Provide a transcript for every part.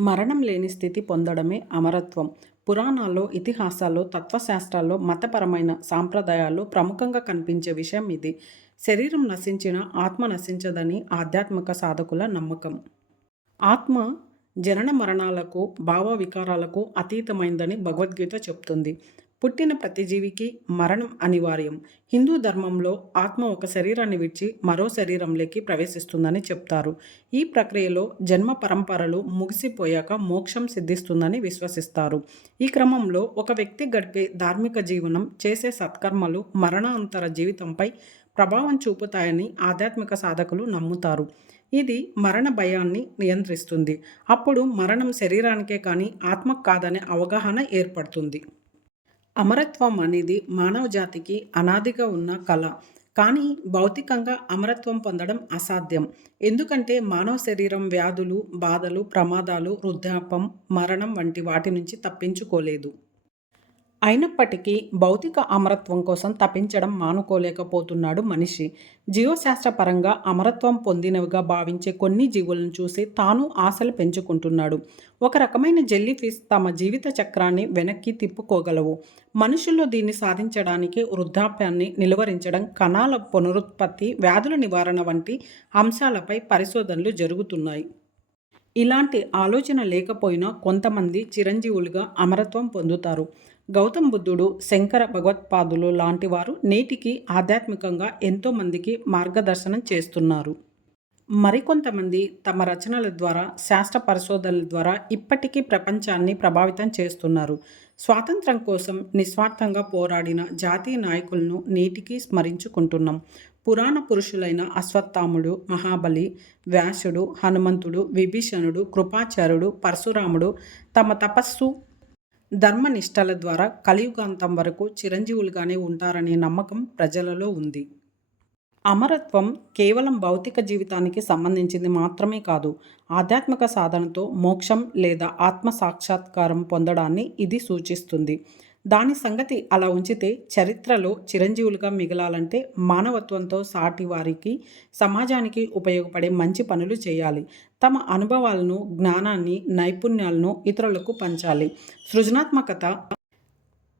మరణం లేని స్థితి పొందడమే అమరత్వం. పురాణాల్లో ఇతిహాసాల్లో తత్వశాస్త్రాల్లో మతపరమైన సాంప్రదాయాల్లో ప్రముఖంగా కనిపించే విషయం ఇది. శరీరం నశించిన ఆత్మ నశించదని ఆధ్యాత్మిక సాధకుల నమ్మకం. ఆత్మ జనన మరణాలకు భావ వికారాలకు అతీతమైందని భగవద్గీత చెప్తుంది. పుట్టిన ప్రతి జీవికి మరణం అనివార్యం. హిందూ ధర్మంలో ఆత్మ ఒక శరీరాన్ని విడిచి మరో శరీరంలోకి ప్రవేశిస్తుందని చెప్తారు. ఈ ప్రక్రియలో జన్మ పరంపరలు ముగిసిపోయాక మోక్షం సిద్ధిస్తుందని విశ్వసిస్తారు. ఈ క్రమంలో ఒక వ్యక్తి గడిపే ధార్మిక జీవనం చేసే సత్కర్మలు మరణాంతర జీవితంపై ప్రభావం చూపుతాయని ఆధ్యాత్మిక సాధకులు నమ్ముతారు. ఇది మరణ భయాన్ని నియంత్రిస్తుంది. అప్పుడు మరణం శరీరానికే కానీ ఆత్మకు కాదనే అవగాహన ఏర్పడుతుంది. అమరత్వం అనేది మానవ జాతికి అనాదిగా ఉన్న కళ. కానీ భౌతికంగా అమరత్వం పొందడం అసాధ్యం. ఎందుకంటే మానవ శరీరం వ్యాధులు బాధలు ప్రమాదాలు వృద్ధాపం మరణం వంటి వాటి నుంచి తప్పించుకోలేదు. అయినప్పటికీ భౌతిక అమరత్వం కోసం తపించడం మానుకోలేకపోతున్నాడు మనిషి. జీవశాస్త్రపరంగా అమరత్వం పొందినవిగా భావించే కొన్ని జీవులను చూసి తాను ఆశలు పెంచుకుంటున్నాడు. ఒక రకమైన జెల్లీ ఫిష్ తమ జీవిత చక్రాన్ని వెనక్కి తిప్పుకోగలవు. మనుషుల్లో దీన్ని సాధించడానికి వృద్ధాప్యాన్ని నిలువరించడం కణాల పునరుత్పత్తి వ్యాధుల నివారణ వంటి అంశాలపై పరిశోధనలు జరుగుతున్నాయి. ఇలాంటి ఆలోచన లేకపోయినా కొంతమంది చిరంజీవులుగా అమరత్వం పొందుతారు. గౌతమ్ బుద్ధుడు శంకర భగవత్పాదులు లాంటి వారు నేటికి ఆధ్యాత్మికంగా ఎంతోమందికి మార్గదర్శనం చేస్తున్నారు. మరికొంతమంది తమ రచనల ద్వారా శాస్త్ర పరిశోధనల ద్వారా ఇప్పటికీ ప్రపంచాన్ని ప్రభావితం చేస్తున్నారు. స్వాతంత్రం కోసం నిస్వార్థంగా పోరాడిన జాతీయ నాయకులను నేటికి స్మరించుకుంటున్నాం. పురాణ పురుషులైన అశ్వత్థాముడు మహాబలి వ్యాసుడు హనుమంతుడు విభీషణుడు కృపాచార్యుడు పరశురాముడు తమ తపస్సు ధర్మనిష్టల ద్వారా కలియుగాంతం వరకు చిరంజీవులుగానే ఉంటారనే నమ్మకం ప్రజలలో ఉంది. అమరత్వం కేవలం భౌతిక జీవితానికి సంబంధించింది మాత్రమే కాదు ఆధ్యాత్మిక సాధనతో మోక్షం లేదా ఆత్మ సాక్షాత్కారం పొందడాన్ని ఇది సూచిస్తుంది. దాని సంగతి అలా ఉంచితే చరిత్రలో చిరంజీవులుగా మిగలాలంటే మానవత్వంతో సాటి వారికి సమాజానికి ఉపయోగపడే మంచి పనులు చేయాలి. తమ అనుభవాలను జ్ఞానాన్ని నైపుణ్యాలను ఇతరులకు పంచాలి. సృజనాత్మకత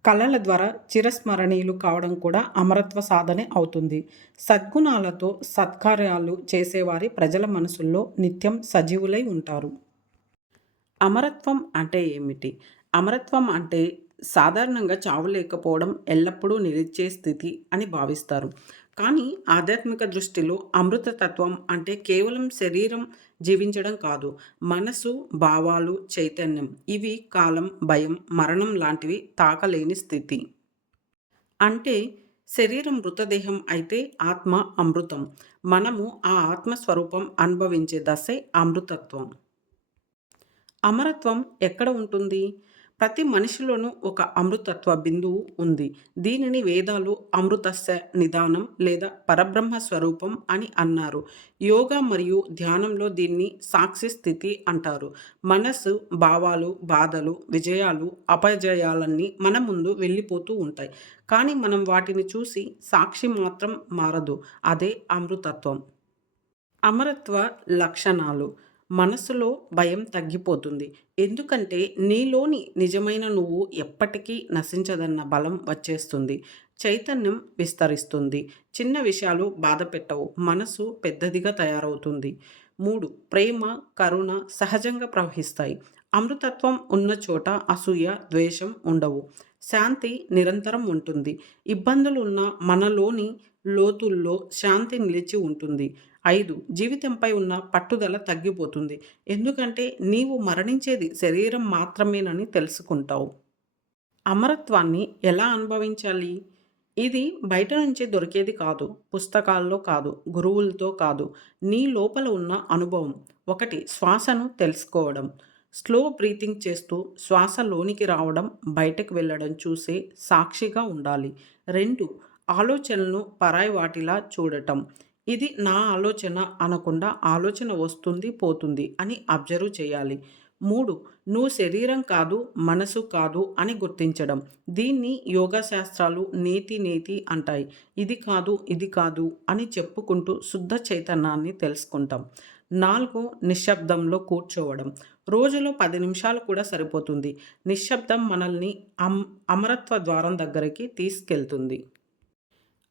కళల ద్వారా చిరస్మరణీయులు కావడం కూడా అమరత్వ సాధనే అవుతుంది. సద్గుణాలతో సత్కార్యాలు చేసేవారి ప్రజల మనసుల్లో నిత్యం సజీవులై ఉంటారు. అమరత్వం అంటే ఏమిటి? అమరత్వం అంటే సాధారణంగా చావు లేకపోవడం ఎల్లప్పుడూ నిలిచే స్థితి అని భావిస్తారు. కానీ ఆధ్యాత్మిక దృష్టిలో అమృతతత్వం అంటే కేవలం శరీరం జీవించడం కాదు మనసు భావాలు చైతన్యం. ఇవి కాలం భయం మరణం లాంటివి తాకలేని స్థితి. అంటే శరీరం మృతదేహం అయితే ఆత్మ అమృతం. మనము ఆ ఆత్మస్వరూపం అనుభవించే దశే అమృతత్వం. అమరత్వం ఎక్కడ ఉంటుంది? ప్రతి మనిషిలోనూ ఒక అమృతత్వ బిందువు ఉంది. దీనిని వేదాలు అమృతస్య నిదానం లేదా పరబ్రహ్మ స్వరూపం అని అన్నారు. యోగా మరియు ధ్యానంలో దీన్ని సాక్షి స్థితి అంటారు. మనస్సు భావాలు బాధలు విజయాలు అపజయాలన్నీ మన ముందు వెళ్ళిపోతూ ఉంటాయి. కానీ మనం వాటిని చూసి సాక్షి మాత్రం మారదు. అదే అమృతత్వం. అమరత్వ లక్షణాలు. మనసులో భయం తగ్గిపోతుంది. ఎందుకంటే నీలోని నిజమైన నువ్వు ఎప్పటికీ నశించదన్న బలం వచ్చేస్తుంది. చైతన్యం విస్తరిస్తుంది. చిన్న విషయాలు బాధ పెట్టవు. మనసు పెద్దదిగా తయారవుతుంది. మూడు ప్రేమ కరుణ సహజంగా ప్రవహిస్తాయి. అమృతత్వం ఉన్న చోట అసూయ ద్వేషం ఉండవు. శాంతి నిరంతరం ఉంటుంది. ఇబ్బందులు ఉన్న మనలోని లోతుల్లో శాంతి నిలిచి ఉంటుంది. ఐదు జీవితంపై ఉన్న పట్టుదల తగ్గిపోతుంది. ఎందుకంటే నీవు మరణించేది శరీరం మాత్రమేనని తెలుసుకుంటావు. అమరత్వాన్ని ఎలా అనుభవించాలి? ఇది బయట నుంచి దొరికేది కాదు. పుస్తకాల్లో కాదు. గురువులతో కాదు. నీ లోపల ఉన్న అనుభవం. ఒకటి శ్వాసను తెలుసుకోవడం. స్లో బ్రీతింగ్ చేస్తూ శ్వాస లోనికి రావడం బయటకు వెళ్ళడం చూసే సాక్షిగా ఉండాలి. రెండు ఆలోచనలను పరాయి వాటిలా చూడటం. ఇది నా ఆలోచన అనకుండా ఆలోచన వస్తుంది పోతుంది అని అబ్జర్వ్ చేయాలి. మూడు నువ్వు శరీరం కాదు మనసు కాదు అని గుర్తించడం. దీన్ని యోగా శాస్త్రాలు నేతి నేతి అంటాయి. ఇది కాదు ఇది కాదు అని చెప్పుకుంటూ శుద్ధ చైతన్యాన్ని తెలుసుకుంటాం. నాలుగు నిశ్శబ్దంలో కూర్చోవడం. రోజులో పది నిమిషాలు కూడా సరిపోతుంది. నిశ్శబ్దం మనల్ని అమ్ అమరత్వ ద్వారం దగ్గరికి తీసుకెళ్తుంది.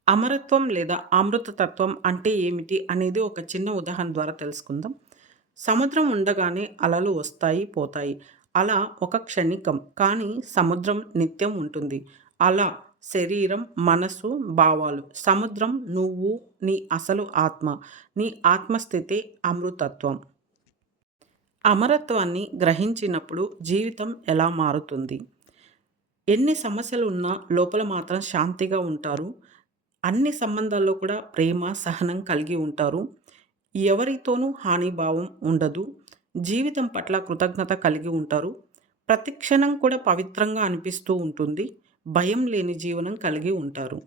అమరత్వం లేదా అమృతతత్వం అంటే ఏమిటి అనేది ఒక చిన్న ఉదాహరణ ద్వారా తెలుసుకుందాం. సముద్రం ఉండగానే అలలు వస్తాయి పోతాయి. అలా ఒక క్షణికం. కానీ సముద్రం నిత్యం ఉంటుంది. అలా శరీరం మనసు భావాలు. సముద్రం నువ్వు నీ అసలు ఆత్మ. నీ ఆత్మస్థితి అమృతత్వం. అమరత్వాన్ని గ్రహించినప్పుడు జీవితం ఎలా మారుతుంది? ఎన్ని సమస్యలు ఉన్నా లోపల మాత్రం శాంతిగా ఉంటారు. అన్ని సంబంధాల్లో కూడా ప్రేమ సహనం కలిగి ఉంటారు. ఎవరితోనూ హానిభావం ఉండదు. జీవితం పట్ల కృతజ్ఞత కలిగి ఉంటారు. ప్రతిక్షణం కూడా పవిత్రంగా అనిపిస్తూ ఉంటుంది. భయం లేని జీవనం కలిగి ఉంటారు.